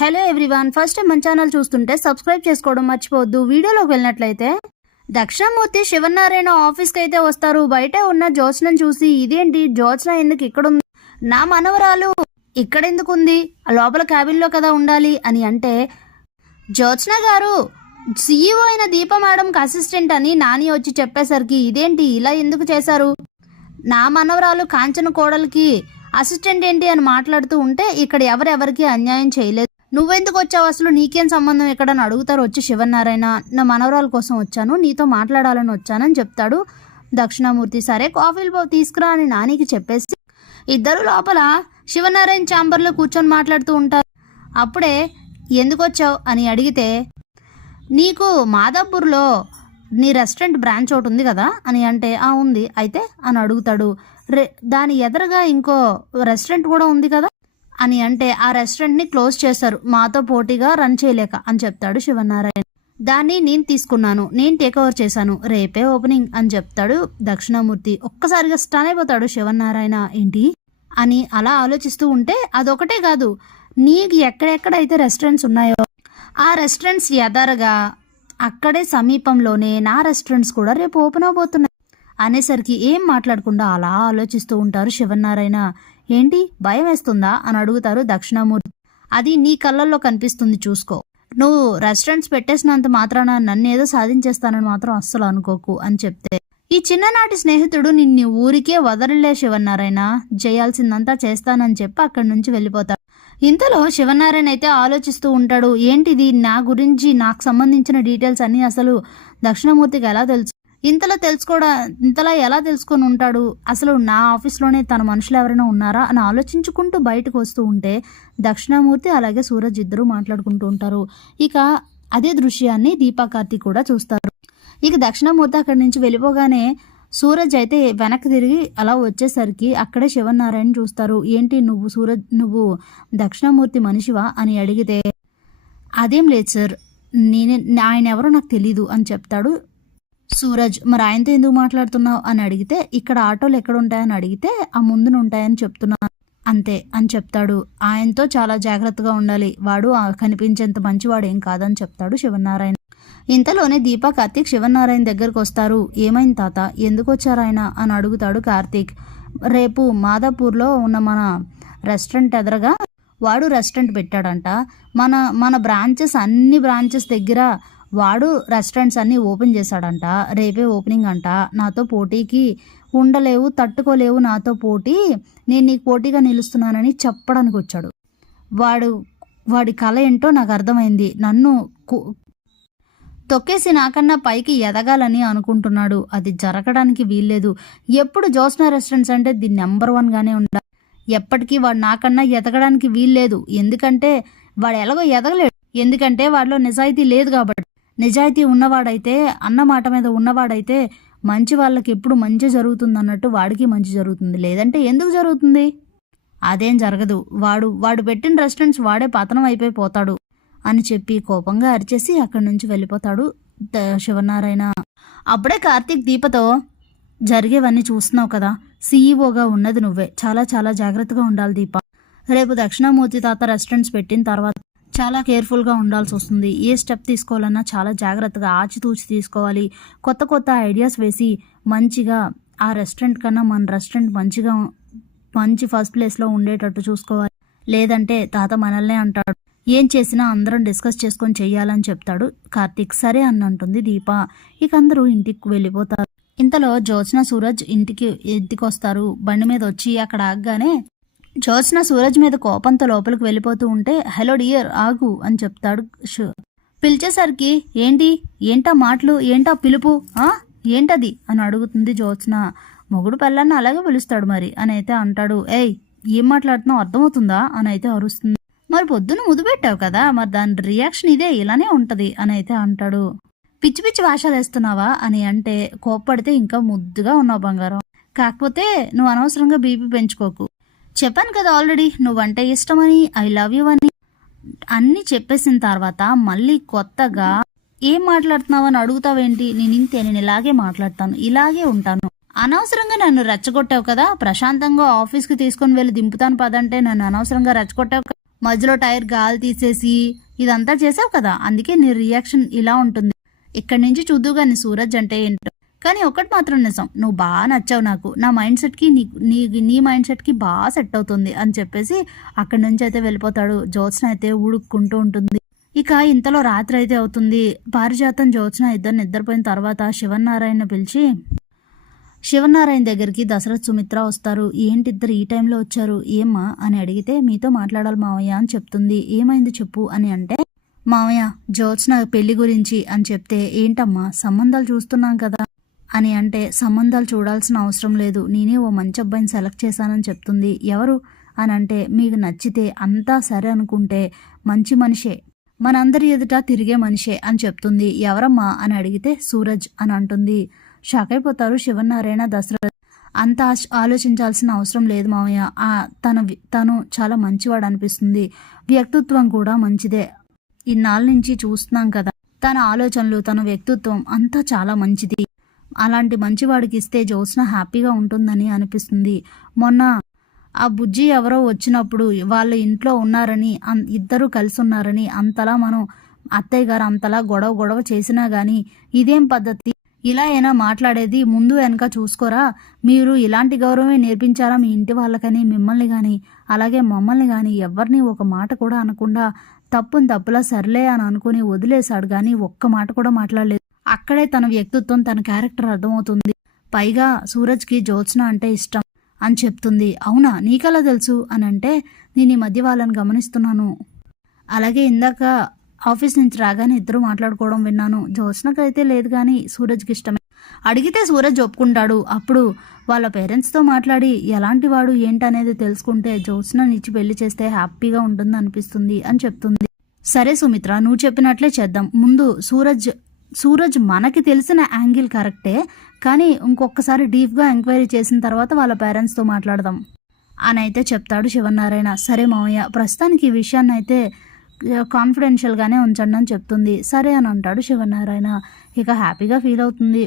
Hello everyone, first time మన channel చూస్తుంటే subscribe చేసుకోవడం మర్చిపోవద్దు. వీడియోలోకి వెళ్ళినట్లయితే దక్షిణామూర్తి శివనారాయణ ఆఫీస్కి అయితే వస్తారు. బయట ఉన్న జ్యోత్స్నను చూసి ఇదేంటి జ్యోత్స్న ఎందుకు ఇక్కడ ఉంది, నా మనవరాలు ఇక్కడ ఎందుకు ఉంది, లోపల క్యాబిన్లో కదా ఉండాలి అని అంటే, జ్యోత్స్న గారు సీఈఓ అయిన దీప మేడంకి అసిస్టెంట్ అని నాని వచ్చి చెప్పేసరికి ఇదేంటి ఇలా ఎందుకు చేశారు, నా మనవరాలు కాంచన కోడలికి అసిస్టెంట్ ఏంటి అని మాట్లాడుతూ ఉంటే, ఇక్కడ ఎవరెవరికి అన్యాయం చేయలేదు, నువ్వెందుకు వచ్చావు, అసలు నీకేం సంబంధం ఇక్కడ అని అడుగుతారు వచ్చి శివనారాయణ. నా మనవరాల కోసం వచ్చాను, నీతో మాట్లాడాలని వచ్చానని చెప్తాడు దక్షిణామూర్తి. సరే కాఫీలు తీసుకురా అని నానికి చెప్పేసి ఇద్దరు లోపల శివనారాయణ ఛాంబర్లో కూర్చొని మాట్లాడుతూ ఉంటారు. అప్పుడే ఎందుకు వచ్చావు అని అడిగితే, నీకు మాదాపూర్లో నీ రెస్టారెంట్ బ్రాంచ్ ఒకటి ఉంది కదా అని అంటే, ఉంది అయితే అని అడుగుతాడు. దాని ఎదురుగా ఇంకో రెస్టారెంట్ కూడా ఉంది కదా అని అంటే, ఆ రెస్టారెంట్ని క్లోజ్ చేశారు మాతో పోటీగా రన్ చేయలేక అని చెప్తాడు శివనారాయణ. దాన్ని నేను తీసుకున్నాను, నేను టేక్ ఓవర్ చేశాను, రేపే ఓపెనింగ్ అని చెప్తాడు దక్షిణామూర్తి. ఒక్కసారిగా స్టన్ అయిపోతాడు శివనారాయణ. ఏంటి అని అలా ఆలోచిస్తూ ఉంటే, అదొకటే కాదు, నీకు ఎక్కడెక్కడైతే రెస్టారెంట్స్ ఉన్నాయో ఆ రెస్టారెంట్స్ ఎదరగా అక్కడే సమీపంలోనే నా రెస్టారెంట్స్ కూడా రేపు ఓపెన్ అవబోతున్నాయి అనేసరికి ఏం మాట్లాడకుండా అలా ఆలోచిస్తూ ఉంటారు శివనారాయణ. ఏంటి భయం వేస్తుందా అని అడుగుతారు దక్షిణామూర్తి. అది నీ కళ్ళల్లో కనిపిస్తుంది చూసుకో, నువ్వు రెస్టారెంట్స్ పెట్టేసినంత మాత్రాన నన్నేదో సాధించేస్తానని మాత్రం అస్సలు అనుకోకు అని చెప్తే, ఈ చిన్ననాటి స్నేహితుడు నిన్ను ఊరికే వదలలే శివనారాయణ, చేయాల్సిందంతా చేస్తానని చెప్పి అక్కడి నుంచి వెళ్ళిపోతాడు. ఇంతలో శివనారాయణ అయితే ఆలోచిస్తూ ఉంటాడు, ఏంటిది నా గురించి నాకు సంబంధించిన డీటెయిల్స్ అన్నీ అసలు దక్షిణామూర్తికి ఎలా తెలుసు, ఇంతలా ఎలా తెలుసుకొని ఉంటాడు, అసలు నా ఆఫీస్లోనే తన మనుషులు ఎవరైనా ఉన్నారా అని ఆలోచించుకుంటూ బయటకు వస్తూ ఉంటే, దక్షిణామూర్తి అలాగే సూరజ్ ఇద్దరు మాట్లాడుకుంటూ ఉంటారు. ఇక అదే దృశ్యాన్ని దీపా కార్తీక్ కూడా చూస్తారు. ఇక దక్షిణామూర్తి అక్కడి నుంచి వెళ్ళిపోగానే సూరజ్ అయితే వెనక్కి తిరిగి అలా వచ్చేసరికి అక్కడే శివనారాయణ చూస్తారు. ఏంటి నువ్వు దక్షిణామూర్తి మనిషివా అని అడిగితే, అదేం లేదు సార్, ఆయన ఎవరో నాకు తెలీదు అని చెప్తాడు సూరజ్. మరి ఆయనతో ఎందుకు మాట్లాడుతున్నావు అని అడిగితే, ఇక్కడ ఆటోలు ఎక్కడ ఉంటాయని అడిగితే, ఆ ముందున ఉంటాయని చెప్తున్నాను అంతే అని చెప్తాడు. ఆయనతో చాలా జాగ్రత్తగా ఉండాలి, వాడు కనిపించేంత మంచివాడు ఏం కాదని చెప్తాడు శివనారాయణ. ఇంతలోనే దీపా కార్తీక్ శివనారాయణ దగ్గరకు వస్తారు. ఏమైంది తాత, ఎందుకు వచ్చారు ఆయన అని అడుగుతాడు కార్తీక్. రేపు మాదాపూర్లో ఉన్న మన రెస్టారెంట్ ఎదురుగా వాడు రెస్టారెంట్ పెట్టాడంట, మన అన్ని బ్రాంచెస్ దగ్గర వాడు రెస్టారెంట్స్ అన్నీ ఓపెన్ చేశాడంట, రేపే ఓపెనింగ్ అంట, నాతో పోటీకి ఉండలేవు, తట్టుకోలేవు నాతో పోటీ, నేను నీకు పోటీగా నిలుస్తున్నానని చెప్పడానికి వచ్చాడు. వాడి కళ ఏంటో నాకు అర్థమైంది, నన్ను తొక్కేసి నాకన్నా పైకి ఎదగాలని అనుకుంటున్నాడు, అది జరగడానికి వీల్లేదు. ఎప్పుడు జ్యోత్స్న రెస్టారెంట్స్ అంటే ది నెంబర్ 1గానే ఉండాలి, ఎప్పటికీ వాడు నాకన్నా ఎదగడానికి వీల్లేదు, ఎందుకంటే వాడు ఎలాగో ఎదగలేడు, ఎందుకంటే వాడిలో నిజాయితీ లేదు కాబట్టి. నిజాయితీ ఉన్నవాడైతే, అన్న మాట మీద ఉన్నవాడైతే మంచి వాళ్ళకి ఎప్పుడు మంచి జరుగుతుంది అన్నట్టు వాడికి మంచి జరుగుతుంది, లేదంటే ఎందుకు జరుగుతుంది, అదేం జరగదు, వాడు పెట్టిన రెస్టారెంట్స్ వాడే పతనం అయిపోతాడు అని చెప్పి కోపంగా అరిచేసి అక్కడి నుంచి వెళ్ళిపోతాడు శివనారాయణ. అప్పుడే కార్తీక్ దీపతో, జరిగేవన్నీ చూస్తున్నావు కదా, సీఈఓగా ఉన్నది నువ్వే, చాలా చాలా జాగ్రత్తగా ఉండాలి దీప, రేపు దక్షిణామూర్తి తాత రెస్టారెంట్స్ పెట్టిన తర్వాత చాలా కేర్ఫుల్గా ఉండాల్సి వస్తుంది, ఏ స్టెప్ తీసుకోవాలన్నా చాలా జాగ్రత్తగా ఆచితూచి తీసుకోవాలి, కొత్త కొత్త ఐడియాస్ వేసి మంచిగా ఆ రెస్టారెంట్ కన్నా మన రెస్టారెంట్ మంచి ఫస్ట్ ప్లేస్లో ఉండేటట్టు చూసుకోవాలి, లేదంటే తాత మనల్నే అంటాడు, ఏం చేసినా అందరం డిస్కస్ చేసుకొని చెయ్యాలని చెప్తాడు కార్తీక్. సరే అని అంటుంది దీప. ఇక అందరూ ఇంటికి వెళ్ళిపోతారు. ఇంతలో జ్యోత్స్న సూరజ్ ఇంటికి వస్తారు. బండి మీద వచ్చి అక్కడ ఆగగానే జ్యోత్స్న సూరజ్ మీద కోపంతో లోపలికి వెళ్ళిపోతూ ఉంటే, హలో డియర్ ఆగు అని చెప్తాడు. పిలిచేసరికి ఏంటా మాటలు, ఏంటా పిలుపు, ఏంటది అని అడుగుతుంది జ్యోత్స్న. మొగుడు పిల్లల్ని అలాగే పిలుస్తాడు మరి అని అయితే అంటాడు. ఏం మాట్లాడుతున్నావు అర్థమవుతుందా అని అయితే అరుస్తుంది. మరి పొద్దున ముద్దు పెట్టావు కదా, మరి దాని రియాక్షన్ ఇలానే ఉంటది అని అయితే అంటాడు. పిచ్చి పిచ్చి భాషలు వేస్తున్నావా అని అంటే, కోప్పడితే ఇంకా ముద్దుగా ఉన్నావు బంగారం, కాకపోతే నువ్వు అనవసరంగా బీపీ పెంచుకోకు, చెప్పాను కదా ఆల్రెడీ నువ్వంటే ఇష్టమని, ఐ లవ్ యూ అని అన్నీ చెప్పేసిన తర్వాత మళ్ళీ కొత్తగా ఏం మాట్లాడుతున్నావు అని అడుగుతావేంటి, నేను ఇలాగే మాట్లాడతాను, ఇలాగే ఉంటాను, అనవసరంగా నన్ను రెచ్చగొట్టావు కదా, ప్రశాంతంగా ఆఫీస్కి తీసుకొని వెళ్ళి దింపుతాను పదంటే నన్ను అనవసరంగా రెచ్చగొట్టావు, మధ్యలో టైర్ గాలి తీసేసి ఇదంతా చేసావు కదా, అందుకే నీ రియాక్షన్ ఇలా ఉంటుంది. ఇక్కడి నుంచి చూద్దు కానీ సూరజ్ అంటే ఏంటో. కానీ ఒకటి మాత్రం నిజం, నువ్వు బాగా నచ్చావు నాకు, నా మైండ్ సెట్కి నీ మైండ్ సెట్కి బాగా సెట్ అవుతుంది అని చెప్పేసి అక్కడి నుంచి అయితే వెళ్ళిపోతాడు. జ్యోత్స్న అయితే ఊడుక్కుంటూ ఉంటుంది. ఇక ఇంతలో రాత్రి అయితే అవుతుంది. పారిజాతం జ్యోత్స్న ఇద్దరు నిద్రపోయిన తర్వాత శివనారాయణ పిలిచి, శివనారాయణ దగ్గరికి దశరథ్ సుమిత్ర వస్తారు. ఏంటి ఇద్దరు ఈ టైంలో వచ్చారు ఏమ్మా అని అడిగితే, మీతో మాట్లాడాలి మావయ్య అని చెప్తుంది. ఏమైంది చెప్పు అని అంటే, మావయ్య జ్యోత్స్న పెళ్లి గురించి అని చెప్తే, ఏంటమ్మా సంబంధాలు చూస్తున్నాం కదా అని అంటే, సంబంధాలు చూడాల్సిన అవసరం లేదు, నేనే ఓ మంచి అబ్బాయిని సెలెక్ట్ చేశానని చెప్తుంది. ఎవరు అని అంటే, మీకు నచ్చితే అంతా సరే అనుకుంటే మంచి మనిషే, మనందరి ఎదుట తిరిగే మనిషే అని చెప్తుంది. ఎవరమ్మా అని అడిగితే సూరజ్ అని అంటుంది. షాక్ అయిపోతారు శివనారాయణ, దశరథ్. అంత ఆలోచించాల్సిన అవసరం లేదు మావయ్య, తను చాలా మంచివాడు అనిపిస్తుంది, వ్యక్తిత్వం కూడా మంచిదే, ఇన్నాళ్ళ నుంచి చూస్తున్నాం కదా, తన ఆలోచనలు తన వ్యక్తిత్వం అంతా చాలా మంచిది, అలాంటి మంచివాడికి ఇస్తే జ్యోత్స్న హ్యాపీగా ఉంటుందని అనిపిస్తుంది. మొన్న ఆ బుజ్జి ఎవరో వచ్చినప్పుడు వాళ్ళ ఇంట్లో ఉన్నారని, ఇద్దరు కలిసి ఉన్నారని అంతలా మనం అత్తయ్య గారు అంతలా గొడవ చేసినా కానీ ఇదేం పద్ధతి, ఇలా అయినా మాట్లాడేది, ముందు వెనక చూసుకోరా, మీరు ఇలాంటి గౌరవమే నేర్పించారా మీ ఇంటి వాళ్ళకని, మిమ్మల్ని కానీ అలాగే మమ్మల్ని కానీ ఎవరిని ఒక మాట కూడా అనకుండా తప్పుని తప్పులా సర్లే అని అనుకుని వదిలేశాడు కానీ ఒక్క మాట కూడా మాట్లాడలేదు. అక్కడే తన వ్యక్తిత్వం తన క్యారెక్టర్ అర్థమవుతుంది. పైగా సూరజ్కి జ్యోత్స్న అంటే ఇష్టం అని చెప్తుంది. అవునా నీకలా తెలుసు అని అంటే, నేను ఈ మధ్య వాళ్ళని గమనిస్తున్నాను, అలాగే ఇందాక ఆఫీస్ నుంచి రాగానే ఇద్దరు మాట్లాడుకోవడం విన్నాను, జ్యోత్స్నకైతే లేదు కానీ సూరజ్కి ఇష్టమే, అడిగితే సూరజ్ ఒప్పుకుంటాడు, అప్పుడు వాళ్ళ పేరెంట్స్తో మాట్లాడి ఎలాంటి వాడు ఏంటనేది తెలుసుకుంటే జ్యోత్స్నని ఇచ్చి పెళ్లి చేస్తే హ్యాపీగా ఉంటుంది అనిపిస్తుంది అని చెప్తుంది. సరే సుమిత్ర నువ్వు చెప్పినట్లే చేద్దాం, ముందు సూరజ్ మనకి తెలిసిన యాంగిల్ కరెక్టే, కానీ ఇంకొకసారి డీప్గా ఎంక్వైరీ చేసిన తర్వాత వాళ్ళ పేరెంట్స్తో మాట్లాడదాం అని అయితే చెప్తాడు శివనారాయణ. సరే మావయ్య, ప్రస్తుతానికి ఈ విషయాన్ని అయితే కాన్ఫిడెన్షియల్గానే ఉంచండి అని చెప్తుంది. సరే అని అంటాడు శివనారాయణ. ఇక హ్యాపీగా ఫీల్ అవుతుంది.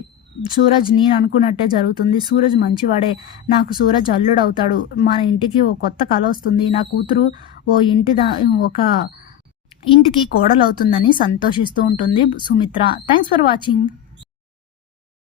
సూరజ్ నేను అనుకున్నట్టే జరుగుతుంది, సూరజ్ మంచివాడే, నాకు సూరజ్ అల్లుడు అవుతాడు, మన ఇంటికి ఓ కొత్త కళ వస్తుంది, నా కూతురు ఒక ఇంటికి కోడలవుతుందని సంతోషిస్తూ ఉంటుంది సుమిత్ర. Thanks for watching.